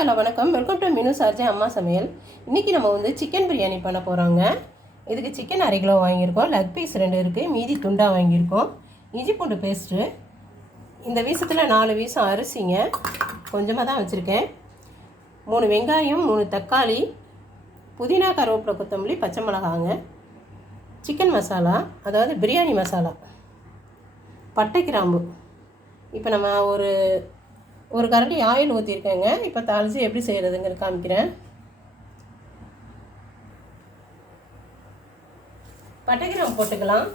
Hello வணக்கம். Welcome to மினு சார்ஜி அம்மா சமையல். இன்றைக்கி நம்ம வந்து சிக்கன் பிரியாணி பண்ண போகிறோங்க இதுக்கு சிக்கன் அரை கிலோ வாங்கியிருக்கோம். லெக் பீஸ் ரெண்டு இருக்குது மீதி துண்டாக வாங்கியிருக்கோம். இஞ்சி பூண்டு பேஸ்ட்டு இந்த வீசத்தில் நாலு வீசம் அரிசிங்க. கொஞ்சமாக தான் வச்சுருக்கேன். மூணு வெங்காயம் மூணு தக்காளி புதினா கருவேப்பிலை கொத்தமல்லி பச்சை மிளகாங்க சிக்கன் மசாலா அதாவது பிரியாணி மசாலா பட்டை கிராம்பு. இப்போ நம்ம ஒரு ஒரு கரண்டி ஆயில் ஊற்றிருக்கேங்க இப்போ தாளித்து எப்படி செய்கிறதுங்கிற காமிக்கிறேன். பட்டை போட்டுக்கலாம்.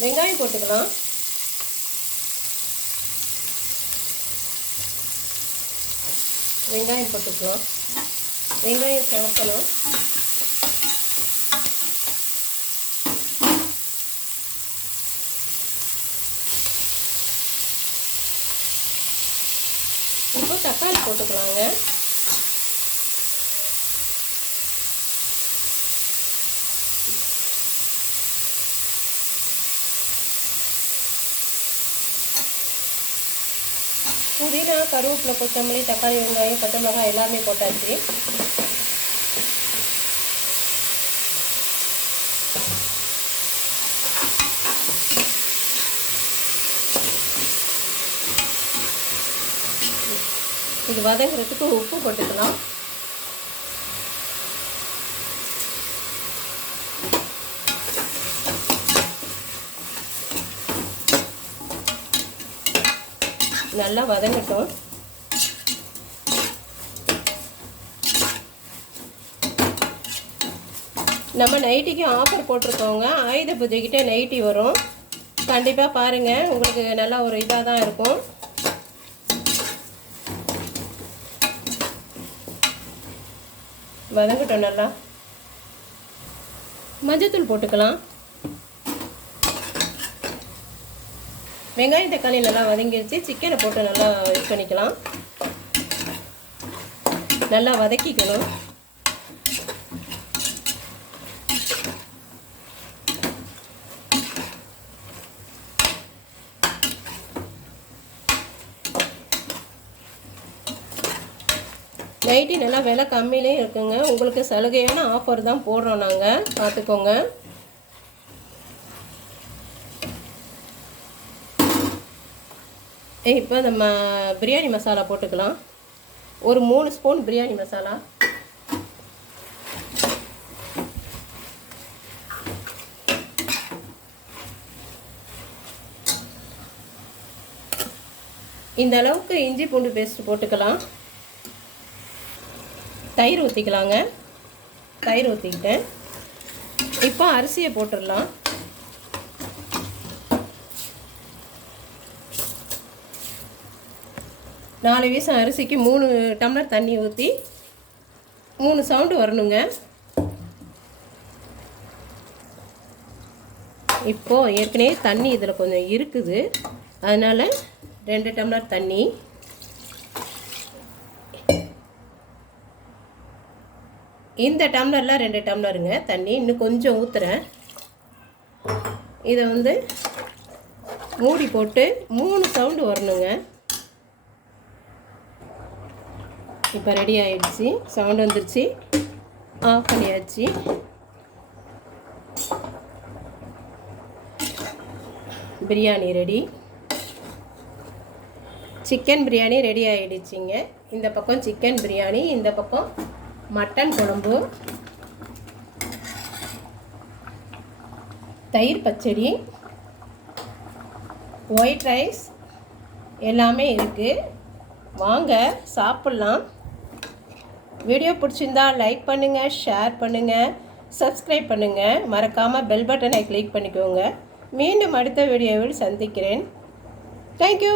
வெங்காயம் போட்டுக்கலாம். வெங்காயம் போட்டுக்கலாம். வெங்காயம் சேர்க்கணும் இப்போ தக்காளி போட்டுக்கலாங்க. புதினா கருவேப்பிலை கொத்தமல்லி தக்காளி வெங்காயம் பச்சை மிளகாய் எல்லாமே போட்டாச்சு. இது வதங்குறதுக்கு உப்பு போட்டுக்கலாம். நல்லா வதங்கட்டும். நம்ம நைட்டிக்கு ஆஃபர் போட்டிருக்கோங்க ஆயுத பூஜைக்கிட்டே நைட்டி வரும். கண்டிப்பாக பாருங்கள் உங்களுக்கு நல்லா ஒரு இதாக தான் இருக்கும். வதங்கட்டும் நல்லா மஞ்சத்தூள் போட்டுக்கலாம். வெங்காயம் தக்காளி நல்லா வதங்கிருச்சு. சிக்கனை போட்டு நல்லா இது பண்ணிக்கலாம். நல்லா வதக்கிக்கணும். நைட்டி நல்லா விலை கம்மியிலே இருக்குங்க. உங்களுக்கு சலுகையான ஆஃபர் தான் போடுறோம் நாங்கள் பார்த்துக்கோங்க. இப்போ நம்ம பிரியாணி மசாலா போட்டுக்கலாம். ஒரு மூணு ஸ்பூன் பிரியாணி மசாலா. இந்த அளவுக்கு இஞ்சி பூண்டு பேஸ்ட் போட்டுக்கலாம். தயிர் ஊற்றிக்கலாங்க தயிர் ஊற்றிக்கிட்டேன் இப்போ அரிசியை போட்டுடலாம். நாலு வீசம் அரிசிக்கு மூணு டம்ளர் தண்ணி ஊற்றி மூணு சவுண்டு வரணுங்க. இப்போது ஏற்கனவே தண்ணி இதில் கொஞ்சம் இருக்குது. அதனால் ரெண்டு டம்ளர் தண்ணி. இந்த டம்ளரில் ரெண்டு டம்ளருங்க. தண்ணி இன்னும் கொஞ்சம் ஊற்றுறேன் இதை வந்து மூடி போட்டு மூணு சவுண்டு வரணுங்க. இப்போ ரெடி ஆயிடுச்சு. சவுண்டு வந்துருச்சு. ஆஃப் பண்ணியாச்சு. Biryani ready chicken biryani ready ஆகிடுச்சிங்க இந்த பக்கம் சிக்கன் பிரியாணி இந்த பக்கம் மட்டன் குழம்பு தயிர் பச்சடி ஒயிட் ரைஸ் எல்லாமே இருக்குது வாங்க சாப்பிட்லாம். வீடியோ பிடிச்சிருந்தா லைக் பண்ணுங்கள் ஷேர் பண்ணுங்கள் சப்ஸ்கிரைப் பண்ணுங்கள் மறக்காமல் பெல் பட்டனை கிளிக் பண்ணிக்கோங்க. மீண்டும் அடுத்த வீடியோவில் சந்திக்கிறேன். தேங்க்யூ